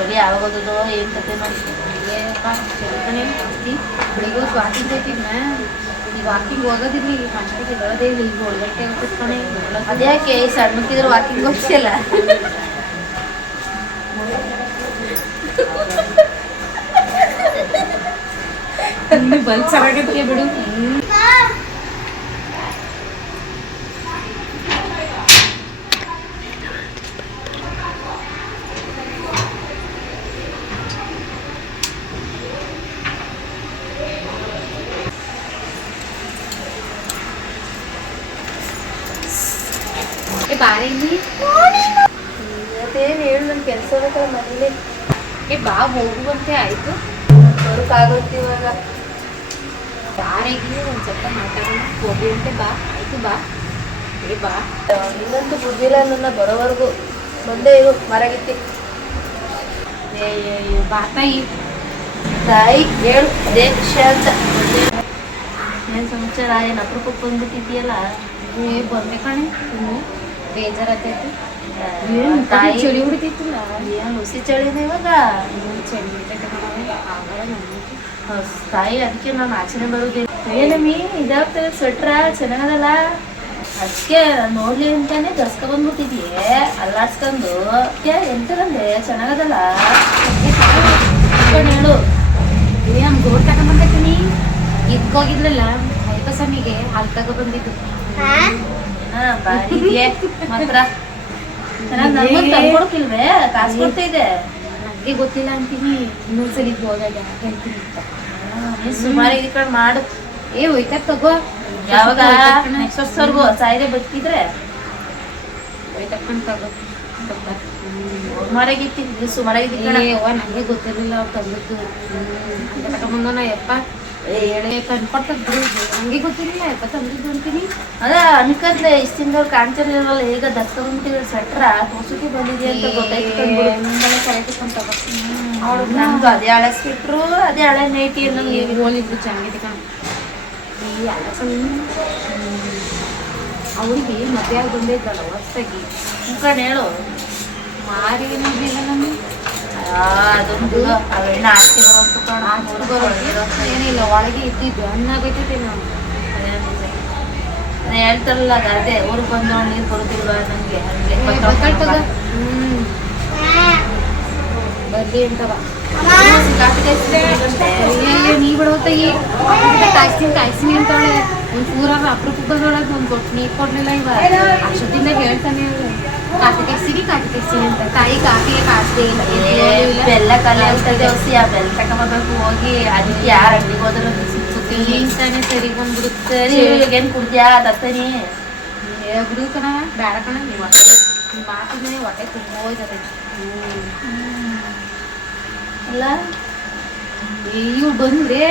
ಚಳಿ ಯಾವಾಗೋದೋ ಏನು ಕತೆ ನೋಡಿ ಚಳಿ ಜಾಸ್ತಿ ಬೆಳಿಗ್ಗೆ ವಾಕಿಂಗ್ ಐತಿದ್ನ ಈ ವಾಕಿಂಗ್ ಹೋಗೋದಿರ್ಲಿ ಫಸ್ಟಿಗೆ ಇರೋದೇ ಇಲ್ಲ ಈಗ 7 ಗಂಟೆ ಕೂತ್ಕೊಂಡೆ ಅದ್ಯಾಕೆ ಸಣ್ಣಕ್ಕಿದ್ರೆ ವಾಕಿಂಗ್ ಹೋಗ್ತಿಲ್ಲ ಬಲ್ ಚೆನ್ನಾಗಕ್ಕೆ ಬಿಡು ಬಾರಿ ಮತ್ತೇನು ಹೇಳು ನನ್ನ ಕೆಲಸ ಬೇಕಲ್ಲ ಮನೇಲಿ ಬಾ ಹೋಗುವಂತೆ ಆಯ್ತು ಬರೋಕ್ಕಾಗುತ್ತೆ ಇವಾಗ ಬಾರಿಗೆ ಒಂದು ಸ್ವಲ್ಪ ಮಾತಾಡೋಣ ಹೋಗುವಂತೆ ಬಾ ಆಯ್ತು ಬಾ ಬಾ ಇನ್ನಂತೂ ಬುದ್ಧಿಲ್ಲ ನನ್ನ ಬರೋವರೆಗೂ ಬಂದೇ ಇರು ಮರಗಿತ್ತಿ ಬಾ ತಾಯಿ ತಾಯಿ ಹೇಳು ಅದೇ ವಿಷಯ ಅಂತ ಏನು ಸಮಾಚಾರ ಏನು ಅಪರೂಪಕ್ಕೆ ಬಂದ್ಬಿಟ್ಟಿದ್ಯಲ್ಲ ಬಂದೆ ಕಣೆ ಬೇಜಾರಾಗ್ತೈತಿ ತಾಯಿ ಚಳಿ ಹೊಡಿತೈತಿಲ್ಲ ಏನು ಹುಸಿ ಚಳಿನೇ ಇವಾಗ ಚಳಿ ಹೊಡಿತೈತೆ ಆಗಲ್ಲ ತಾಯಿ ಅದಕ್ಕೆ ನಾನು ಆಚೆನೆ ಬರೋದೇ ಏನಮ್ಮಿ ಇದಾಗ್ತದೆ ಸ್ವೆಟ್ರ ಚೆನ್ನಾಗದಲ್ಲ ಅದಕ್ಕೆ ನೋಡ್ಲಿ ಅಂತಾನೆ ದರ್ಸ್ಕೊ ಬಂದ್ಬಿಟ್ಟಿದ್ಯೆ ಅಲ್ಲಾಡ್ಸ್ಕೊಂಡು ಎಂತದಂದೆ ಚೆನ್ನಾಗದಲ್ಲ ಹೇಳು ನಮ್ ಗೋಡ್ ತಗೊಂಡ್ಬಂದೀನಿ ಇದ್ಕೋಗಿದ್ರಲ್ಲ ಹೈಪಸಮಿಗೆ ಅಲ್ಲಿ ತಗೋ ಬಂದಿದ್ದು ಬಾರಿ ಮಾತ್ರ ತಂದ್ಕೊಡ್ಕಿಲ್ವೇ ಕಾಸು ಕೊಡ್ತಾ ಇದೆ ನನಗೆ ಗೊತ್ತಿಲ್ಲ ಅಂತೀನಿ ಇನ್ನೊಂದ್ಸಲಿ ಹೋದಾಗ ಹೇಳ್ತೀನಿ ಅಂತ ಸುಮಾರು ಇದ್ಕೊಂಡು ಮಾಡು ಹೋಯ್ತಾ ತಗೋ ಯಾವಾಗ ನೆಕ್ಸ್ಟ್ ವರ್ಷವರೆಗೂ ಸಾಯಿದೆ ಬದುಕಿದ್ರೆ ಹೋಯ್ತಕೊಂಡು ತಗೋ ಸುಮಾರಾಗಿತ್ತು ಸುಮಾರಾಗಿದ್ದು ನನಗೆ ಗೊತ್ತಿರಲಿಲ್ಲ ಅವ್ರು ತಂದದ್ದು ಹಂಗೆ ತಗೊಂಬಂದನ ಯಪ್ಪ ಹೇಳಿ ತಂದ್ಕೊಡ್ತದ್ ಬಿಡು ನನಗೆ ಗೊತ್ತಿರಲಿಲ್ಲ ಯಪ್ಪ ತಂದಿದ್ದು ಅಂತೀನಿ ಅದ ಅನ್ಕಂದ್ರೆ ಇಷ್ಟಿಂದವ್ರು ಕಾಣ್ತಿರ್ಲಿಲ್ವಲ್ಲ ಈಗ ದಸ್ಕೊಂಡ್ಬಿಟ್ಟಿದ್ರೆ ಸ್ವೆಟ್ರ ಹೊಸಕ್ಕೆ ಬಂದಿದೆ ಅಂತ ಗೊತ್ತಾಯ್ತು ಕರೆಕ್ಟ್ಕೊಂಡು ತಗೋ ಅವಳು ನಮ್ದು ಅದೇ ಹಳೆ ಸ್ವೆಟ್ರು ಅದೇ ಹಳೆ ನೈಟಿ ಹೋಲಿದ್ರು ಚೆನ್ನಾಗಿದೆ ಕಣ ಈ ಅಲಸನ್ ಅವಳಿಗೆ ಮದುವೆ ಆಗಿ ಬಂದಿದ್ದಲ್ಲ ಹೊಸ್ತಾಗಿ ಮುಖಂಡು ಹೇಳು ಮಾರಿ ಏನಿಲ್ಲ ನಮಗೆ ಅದೊಂದು ಅವೆಣ್ಣ ಆಸ್ತಿ ಬರೋದು ಏನಿಲ್ಲ ಒಳಗೆ ಇದ್ದಿದ್ದು ಹಣ್ಣಾಗೈತೈತೆ ನಾವು ಹೇಳ್ತಾರಲ್ಲ ಅದೇ ಊರಿಗೆ ಬಂದು ನೀರು ಬರೋದಿಲ್ವಾ ನಂಗೆ ಬರ್ಲಿ ಅಂತವ ನೀ ಬಿಡೋತಾಗಿ ಕಾಯ್ಸಿನಿ ಅಂತಾಳೆ ಒಂದು ಪೂರಾಗ ಅಪ್ರೂಪ ಬಂದೊಳಗೆ ಒಂದು ಕೊಟ್ಟು ನೀರು ಕೊಡ್ಲಿಲ್ಲ ಇವ ಅಷ್ಟೊತ್ತಿಂದ ಹೇಳ್ತಾನೆ ಕಾಫಿ ತೆಗ್ಸಿನಿ ಅಂತ ತಾಯಿ ಕಾಫಿಗೆ ಕಾಸ್ದೆ ಬೆಲ್ಲ ಕಲೆ ಆಗ್ತದೆ ಹೊಸಿ ಆ ಬೆಲ್ಲ ತಗೊಂಡ್ಬರ್ಬೇಕು ಹೋಗಿ ಅದಕ್ಕೆ ಯಾರು ಅಂಗಡಿಗೆ ಹೋದ್ರೆ ಸುತ್ತಿ ಅಂತಾನೆ ಸರಿ ಬಂದ್ಬಿಡುತ್ತೆ ಏನು ಕುಡ್ದ್ಯಾ ದತ್ತನಿ ಬಿಡು ಕಣ ಬೇಡ ಕಣ ನೀವು ಮಾತಿದ್ರೆ ಹೊಟ್ಟೆ ತುಂಬ ಹೋಯ್ತದೆ ಅಲ್ಲ ಇವ್ರು ಬಂದ್ರೆ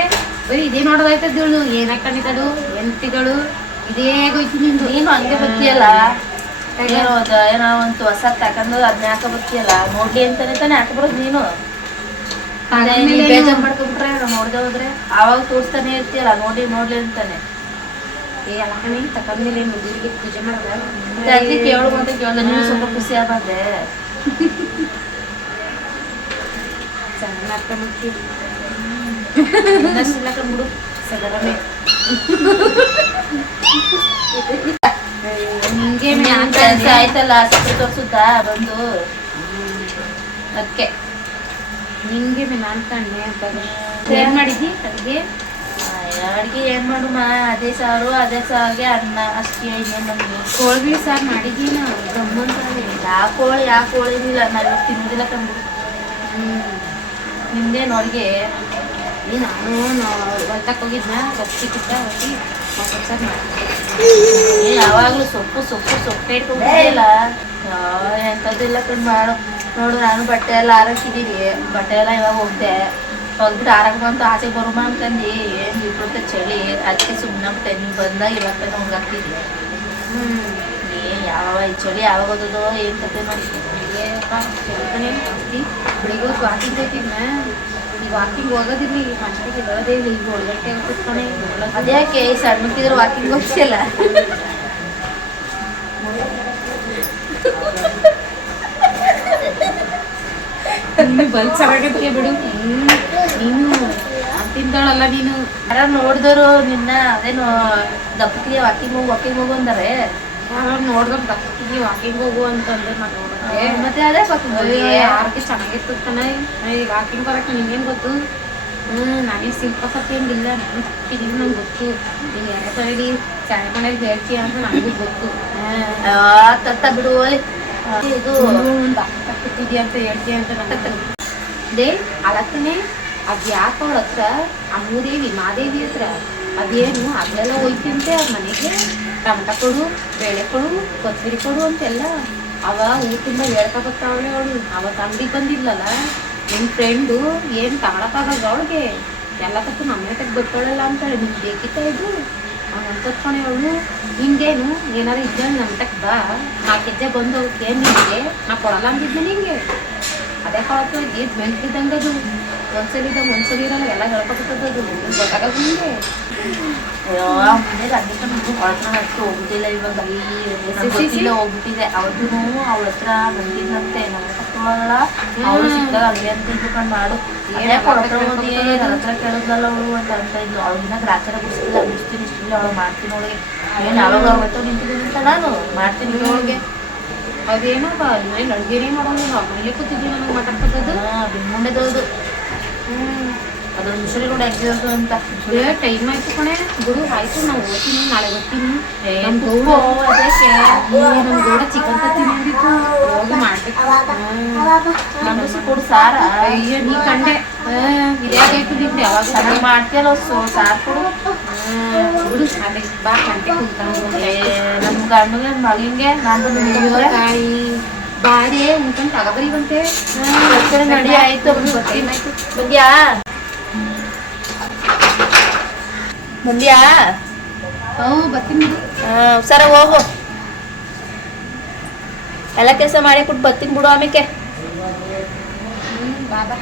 ಬರೀ ಇದೇ ನೋಡೋದಾಯ್ತದ ಇವಳು ಏನ್ ಹಾಕೊಂಡಿದ್ದಳು ಎಂತಿಗಳು ಇದೇ ಆಗೋಯ್ತು ನಿಂದು ನೀನು ಹಂಗೆ ಬರ್ತೀಯಲ್ಲ ಏನೋ ಒಂದು ಹೊಸ ತಕೊಂಡು ಅದನ್ನ ಹಾಕ ಬರ್ತೀಯಲ್ಲ ನೋಡ್ಲಿ ಅಂತಾನೆ ತಾನೆ ಹಾಕಬರೋದು ನೀನು ಬೇಜಾರು ಮಾಡ್ಕೊಂಡ್ಬಿಟ್ರೆ ನೋಡ್ದೆ ಹೋದ್ರೆ ಆವಾಗ ತೋರಿಸ್ತಾನೆ ಇರ್ತೀಯಲ್ಲ ನೋಡ್ಲಿ ಅಂತಾನೆ ಎಲ್ಲ ಕಣೆ ತಕೊಂಡ್ಮೇಲೆ ಮುದುರಿಗೆ ಪೂಜೆ ಮಾಡೋದ ಜಾಸ್ತಿ ಕೇಳು ಅಂತ ಕೇಳ್ದೆ ನೀವು ಸ್ವಲ್ಪ ಖುಷಿ ಆಗಂದೆ ಚೆನ್ನಾಗಿ ಹಾಕೊಂಡ್ಬಿಡ್ತೀವಿ ಹಾಕೊಂಡ್ಬಿಡು ಸದರಮೇ ನಿಂಗೆ ಕೆಲಸ ಆಯ್ತಲ್ಲ ಸತ್ತು ತೋರ್ಸುತ್ತಾ ಬಂದು ಅದಕ್ಕೆ ನಿಂಗೆ ನಾನು ಕಂಡೆ ಏನ್ ಮಾಡಿದ್ದಿ ಅಡಿಗೆ ಏನ್ ಮಾಡುಮ್ಮ ಅದೇ ಸಾರಿಗೆ ಅನ್ನ ಅಷ್ಟೇ ಇನ್ನೇನು ನಮ್ಗೆ ಕೋಳಿ ಸಾರು ಮಾಡಿದ್ದೀನ ಗಮ್ಮನ್ ಯಾವ ಕೋಳಿನಿಲ್ಲ ನಾವು ತಿನ್ನೋದಿಲ್ಲ ಕಂಡು ನಿಮ್ದೇನು ಅಡುಗೆ ನಾನು ಹೊಲ್ತಕ್ಕೆ ಹೋಗಿದ್ನ ಬಸ್ಸಿಕ್ಕಿದ್ದ ಹೋಗಿ ಸಾರು ಮಾಡಿದ್ದೆ ಯಾವಾಗಲೂ ಸೊಪ್ಪೆ ಇಟ್ಕೊಂಡಿಲ್ಲ ಎಂಥದ್ದಿಲ್ಲ ಕಂಡು ಮಾಡು ನೋಡು ನಾನು ಬಟ್ಟೆ ಎಲ್ಲ ಹಾರಾಕಿದ್ದೀನಿ ಬಟ್ಟೆ ಎಲ್ಲ ಇವಾಗ ಹೋಗ್ದೆ ಹೋಗ್ಬಿಟ್ಟು ಹಾರಕ್ಕೆ ಬಂತು ಆಚೆಗೆ ಬರುಮ ಅಂತಂದು ಏನು ಇಬ್ಬರುತ್ತೆ ಚಳಿ ಅದಕ್ಕೆ ಸುಮ್ಮನೆ ಬಿಟ್ಟೆ ನೀವು ಬಂದಾಗ ಇವಾಗ ತಾನೆ ಹೋಗಾಕ್ತಿದ್ದೆ ಯಾವ ಈ ಚಳಿ ಯಾವಾಗ ಓದೋದೋ ಏನು ಕತೆ ನೋಡಿ ಚಳಿತಾನೆ ಜಾಸ್ತಿ ಬೆಳಿಗ್ಗೆ ವಾಕಿಂಗ್ ಐತಿದ್ನ ಈ ವಾಕಿಂಗ್ ಹೋಗೋದಿರ್ಲಿ ಫಸ್ಟಿಗೆ ಇರೋದೇ ಇಲ್ಲ ಈಗ 7 ಗಂಟೆ ಕೂತ್ಕೊಂಡೆ ಅದ್ಯಾಕೆ ಸಣ್ಣಕ್ಕಿದ್ರೆ ವಾಕಿಂಗ್ ಹೋಗ್ತಿಯಲ್ಲ ಆಮೇಲೆ ಬಲ್ ಚೆನ್ನಾಗತ್ತೆ ಬಿಡು. ನೀನು ಅಂತಿದ್ದಾಳಲ್ಲ ನೀನು. ಯಾರ ನೋಡಿದವರು ನಿನ್ನ ಅದೇನು ದಪ್ಪಕ್ಕೆ ವಾಕಿಂಗ್ ಹೋಗು ಅಂತಾರೆ. ಯಾರು ನೋಡ್ದವ್ರು ದಪ್ಪಕ್ಕಿದ್ವಿ ವಾಕಿಂಗ್ ಹೋಗು ಅಂತಂದ್ರೆ ನಾನು ನೋಡತ್ತೆ. ಮತ್ತೆ ಅದೇ ವಾಕಿಂಗ್ ಯಾರಿಗೆ ಚೆನ್ನಾಗಿರ್ತದೆ ಈಗ ವಾಕಿಂಗ್ ಬರಕ್ಕೆ ನಿಂಗೇನು ಗೊತ್ತು? ನಾನೇ ಶಿಲ್ಪ ಸತ್ತೇನಿಲ್ಲ, ನಾನು ಸಿಕ್ಕಿದ್ದೀನಿ ನಂಗೆ ಗೊತ್ತು. ನೀನು ಯಾರ ಹೇಳಿ ಚಾಯ್ ಮನೇಲಿ ಹೇಳ್ತೀಯ ಅಂತ ನನಗೂ ಗೊತ್ತು. ತತ್ತ ಬಿಡು ಇದು ತಪ್ಪಿಟ್ಟಿದ್ಯಾ ಅಂತ ಹೇಳ್ತೀಯ ಅಂತ ನನಗೆ ದೇ ಅಲಕ್ಕನೆ. ಅದು ಯಾಕೆ ಅವಳ ಹತ್ರ ಅಮ್ಮೂದೇವಿ ಮಾದೇವಿ ಹತ್ರ ಅದೇನು ಅಲ್ಲೆಲ್ಲ ಹೋಯ್ತಿಂತೆ ಅವ್ರ ಮನೆಗೆ ಟಮಟ ಕೊಡು, ಬೇಳೆ ಕೊಡು, ಕೊತ್ತಂಬರಿ ಕೊಡು ಅಂತೆಲ್ಲ. ಅವ ಊರು ತುಂಬ ಹೇಳ್ತಾ ಬರ್ತಾವಳೆ ಅವಳು. ಅವತ್ತು ಅಂಗಡಿಗೆ ಬಂದಿಲ್ಲಲ್ಲ ನಿಮ್ಮ ಫ್ರೆಂಡು, ಏನು ತಗೊಳಕ್ಕಾಗಲ್ಲ ಅವಳಿಗೆ, ಎಲ್ಲ ತಪ್ಪು ನಮ್ಮ ತಕ್ಕ ಗೊತ್ತಾಳಲ್ಲ ಅಂತಾಳೆ. ನಿಮ್ಗೆ ಬೇಕಿತ್ತ ಇದು ಅವ್ನು ಅಂತತ್ಕೊಣೆ ಅವಳು. ಹಿಂಗೇನು ಏನಾರು ಇದ್ದಾಗ ನಮ್ಮ ತಕ್ಕ ಬಾ, 4 ಹೆಜ್ಜೆ ಬಂದು ಹೋಗ್ತೇನೆ ನಿನಗೆ, ನಾ ಕೊಡಲ್ಲ ಅಂದಿದ್ದೆ ನಿಂಗೆ. ಅದೇ ಕೊಳಕ್ಕೆ ಇದು ಮೆಂಟಿದ್ದಂಗೆ ಅದು ಒಂದ್ಸಲಿ ಇರಲ್ಲ, ಎಲ್ಲ ಹೇಳ್ಕೊತದ್ದು ಗೊತ್ತಾಗದು ನಿಮಗೆ. ಮುಂದೆ ಅದಕ್ಕೆ ನಮಗೂ ಹೊರತನ ಅಷ್ಟು ಹೋಗುದಿಲ್ಲ. ಇವಾಗ ಗೊತ್ತಿಲ್ಲ ಹೋಗ್ಬಿಟ್ಟಿದೆ. ಅವತ್ತು ಅವಳ ಹತ್ರ ಬಂದಿದ್ದಂತೆ ನಮ್ಮ ತಕ್ಕೊಳ್ಳಲ್ಲ, ಅವಳು ಸಿಕ್ಕಾಗ ಅಡುಗೆ ಅಂತ ಇದ್ಕೊಂಡು ಮಾಡು, ಏನೇ ಕೊಡತ್ರ ಹೋಗಿ ನನ್ನ ಹತ್ರ ಕೇಳಿದ್ಲಲ್ಲ ಅವಳು ಅಂತ ಇದ್ಲು. ಅವಳಿನ ಗ್ರಾಚಾರ ಬಿಡಿಸ್ತಿಲ್ಲ, ಬಿಡಿಸ್ತೀನಿ ಇಷ್ಟಿಲ್ಲ ಅವಳು ಮಾಡ್ತೀನಿ ಅವಳಿಗೆ. ಏನು ಅವಾಗ ಅವತ್ತು ನಿಂತಿದ್ದೀನಿ ಅಂತ ನಾನು ಮಾಡ್ತೀನಿ ಅವಳಿಗೆ. ಅದೇನಪ್ಪ ನಾನು ಅಡುಗೆನೇ ಮಾಡೋಂಗಿಲ್ಲ, ಮನೇಲೆ ಕೂತಿದ್ವಿ ನನಗೆ ಮಾತಾಡ್ಕೊತದ್ದು. ಬಿಂಗುಂಡೆದೌದು. ಅದೊಂದು ಮುಸುರಿ ಕೂಡ ಎಗ್ದಿರೋದು ಅಂತ. ಟೈಮ್ ಆಯ್ತು ಕಣೆ ಬಿಡು. ಆಯ್ತು ನಾವು ಓದ್ತೀನಿ, ನಾಳೆ ಓದ್ತೀನಿ. ನಮ್ಮ ಗೌಡ ಚಿಕನ್ ತತ್ತೀನಿ ಅಂದಿತ್ತು, ಹೋಗಿ ಮಾಡ್ಬೇಕು. ನಮಗೂ ಕೊಡು ಸಾರ. ಅಯ್ಯೋ ನೀ ಕಂಡೆ ಇದಾಗೈತು ನಿಮ್ದು ಯಾವಾಗ ಚೆನ್ನಾಗಿ ಮಾಡ್ತೀಯಲ್ಲ ಸಾರು ಕೊಡು. ಬಿಡು ಅದೇ ಬಾ ಗಂಟೆ ಕುಂತ್ಕೊಂಡು ನಮ್ಮ ಗಂಡಗೆ ಮಗನಿಗೆ ನಾನು ಕಾಯಿ ಬಾರಿ ಉಂಟು ತಗೋಬರಿವಂತೆ. ನಡಿ ಆಯ್ತು ಗೊತ್ತೇನಾಯ್ತು ಬಂದ್ಯಾ ಬಂದ್ಯಾ? ಬರ್ತೀನಿ ಬಿಡು. ಸರ ಹೋಗು, ಎಲ್ಲ ಕೆಲಸ ಮಾಡಿ ಕೊಟ್ಟು ಬರ್ತೀನಿ ಬಿಡು ಆಮೇಲೆ. ಬಾಬಾ.